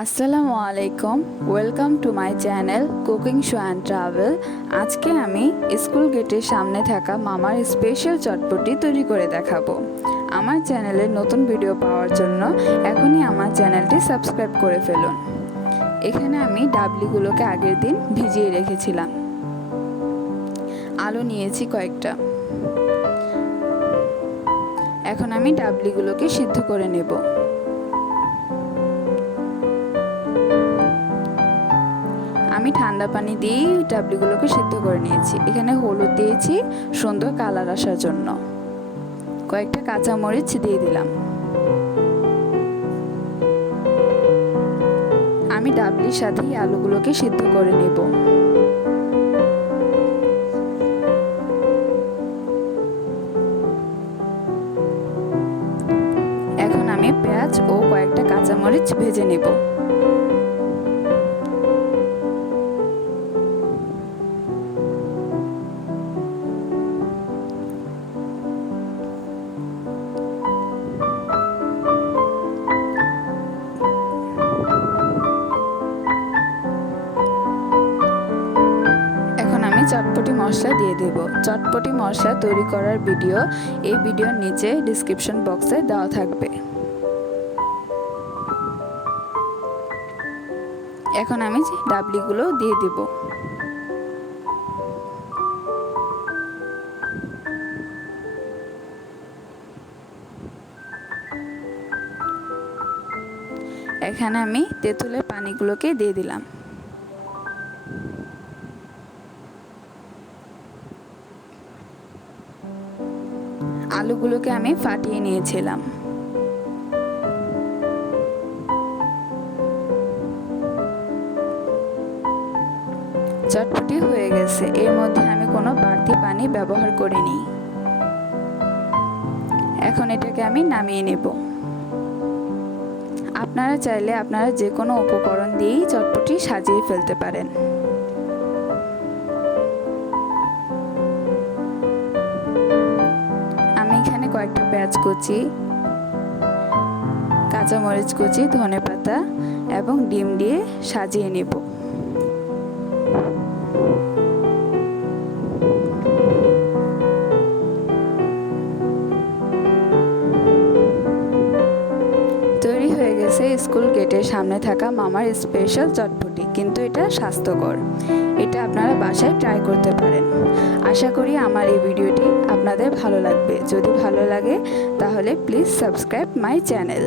আসসালামু আলাইকুম, welcome to my channel cooking show and travel. আজকে আমি স্কুল গেটের সামনে থাকা মামার স্পেশাল চটপটি তৈরি করে দেখাবো। আমার চ্যানেলের নতুন ভিডিও পাওয়ার জন্য এখনই আমার চ্যানেলটি সাবস্ক্রাইব করে ফেলুন। এখানে আমি ডাবলিগুলোকে আগের দিন ভিজিয়ে রেখেছিলাম। আলু নিয়েছি কয়েকটা। এখন আমি ডাবলিগুলোকে সিদ্ধ করে নেব। আমি ঠান্ডা পানি দিয়ে ডাবলিগুলোকে সিদ্ধ করে নিয়েছি। এখানে হলুদ দিয়েছি সুন্দর কালার আসার জন্য। কয়েকটা কাঁচামরিচ দিয়ে দিলাম। আমি ডাবলির সাথে আলুগুলোকে সিদ্ধ করে নেব। এখন আমি পেঁয়াজ ও কয়েকটা কাঁচামরিচ ভেজে নেব। চটপটি মশলা দিয়ে দেব। চটপটি মশলা তৈরি করার ভিডিও এই ভিডিওর নিচে ডেসক্রিপশন বক্সে দেওয়া থাকবে। এখন আমি ডাবলিগুলো দিয়ে দেব। এখানে আমি তেঁতুলের পানিগুলোকে দিয়ে দিলাম। আলুগুলোকে আমি ফাটিয়ে নিয়েছিলাম। চটপটি হয়ে গেছে। এর মধ্যে আমি কোনো বাড়তি পানি ব্যবহার করিনি। এখন এটাকে আমি নামিয়ে নেব। আপনারা চাইলে আপনারা যে কোনো উপকরণ দিয়েই চটপটি সাজিয়ে ফেলতে পারেন। কয়েকটা পেঁয়াজ কুচি, কাঁচামরিচ কুচি, ধনেপাতা এবং ডিম দিয়ে সাজিয়ে নেব। তৈরি হয়ে গেছে স্কুল গেটের সামনে থাকা মামার স্পেশাল চটপটি। কিন্তু এটা স্বাস্থ্যকর। এটা আপনারা বাসায় ট্রাই করতে পারেন। আশা করি আমার এই ভিডিওটি আপনাদের ভালো লাগবে। যদি ভালো লাগে তাহলে প্লিজ সাবস্ক্রাইব মাই চ্যানেল।